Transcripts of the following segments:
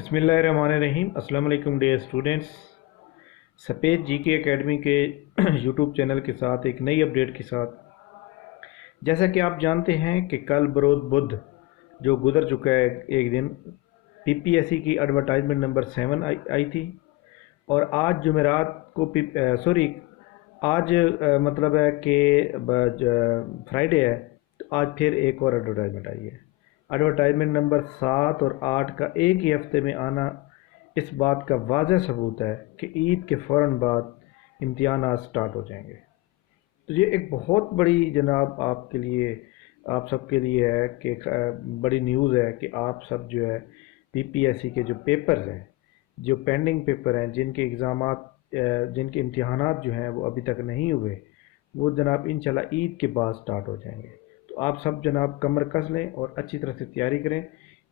बिस्मिल्लाहिर्रहमानिर्रहीम। अस्सलाम वालेकुम डियर स्टूडेंट्स। सफ़ेद जीके एकेडमी के यूट्यूब चैनल के साथ एक नई अपडेट के साथ, जैसा कि आप जानते हैं कि कल बरोज़ बुध जो गुज़र चुका है एक दिन, पीपीएससी की एडवर्टाइजमेंट नंबर 7 आई थी। और आज जुमेरात को आज मतलब है कि फ्राइडे है, तो आज फिर एक और एडवर्टाइजमेंट आई है। एडवर्टाइजमेंट नंबर 7 और 8 का एक ही हफ्ते में आना इस बात का वाज़ह सबूत है कि ईद के फ़ौरन बाद इम्तिहानात स्टार्ट हो जाएंगे। तो ये एक बहुत बड़ी जनाब आपके लिए, आप सब के लिए है कि बड़ी न्यूज़ है कि आप सब जो है पीपीएससी के जो पेपर्स हैं, जो पेंडिंग पेपर हैं, जिनके इम्तिहानात जो हैं वो अभी तक नहीं हुए, वो जनाब इंशाल्लाह ईद के बाद स्टार्ट हो जाएंगे। तो आप सब जनाब कमर कस लें और अच्छी तरह से तैयारी करें।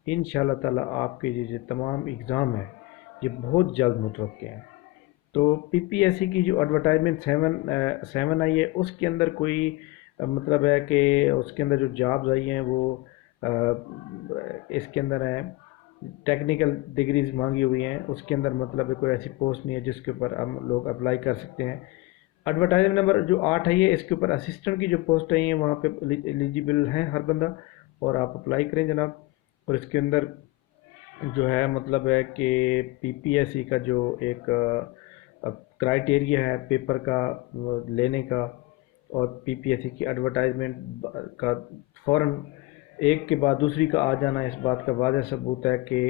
इंशाल्लाह ताला आपके ये तमाम एग्ज़ाम हैं ये बहुत जल्द मुतवक्के हैं। तो पीपीएससी की जो एडवर्टाइजमेंट सेवन आई है, उसके अंदर कोई मतलब है कि उसके अंदर जो जॉब्स आई हैं वो इसके अंदर है टेक्निकल डिग्रीज मांगी हुई हैं। उसके अंदर मतलब है कोई ऐसी पोस्ट नहीं है जिसके ऊपर हम लोग अप्लाई कर सकते हैं। एडवर्टाइजमेंट नंबर जो 8 आई है, इसके ऊपर असिस्टेंट की जो पोस्ट आई है वहाँ पे एलिजिबल हैं हर बंदा, और आप अप्लाई करें जनाब। और इसके अंदर जो है मतलब है कि पीपीएससी का जो एक क्राइटेरिया है पेपर का लेने का, और पीपीएससी की एडवर्टाइजमेंट का फ़ौरन एक के बाद दूसरी का आ जाना इस बात का वाज़ह सबूत है कि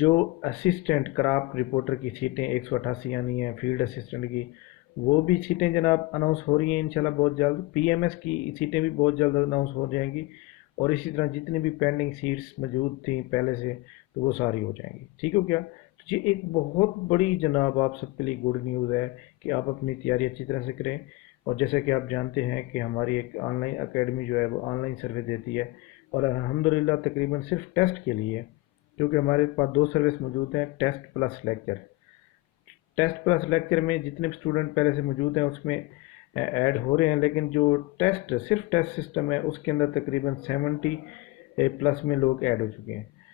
जो असिस्टेंट क्राफ्ट रिपोर्टर की सीटें 188 यानी है फील्ड असिस्टेंट की, वो भी सीटें जनाब अनाउंस हो रही हैं इंशाल्लाह बहुत जल्द। पीएमएस की सीटें भी बहुत जल्द अनाउंस हो जाएंगी, और इसी तरह जितनी भी पेंडिंग सीट्स मौजूद थी पहले से, तो वो सारी हो जाएंगी। ठीक हो क्या? तो ये एक बहुत बड़ी जनाब आप सबके लिए गुड न्यूज़ है कि आप अपनी तैयारी अच्छी तरह से करें। और जैसे कि आप जानते हैं कि हमारी एक ऑनलाइन एकेडमी जो है वो ऑनलाइन सर्विस देती है, और अल्हम्दुलिल्लाह तकरीबन सिर्फ टेस्ट के लिए, क्योंकि हमारे पास दो सर्विस मौजूद हैं, test plus lecture. Test plus lecture में जितने भी स्टूडेंट पहले से मौजूद हैं उसमें ऐड हो रहे हैं, लेकिन जो सिर्फ टेस्ट सिस्टम है उसके अंदर तकरीबन 70 प्लस में लोग ऐड हो चुके हैं।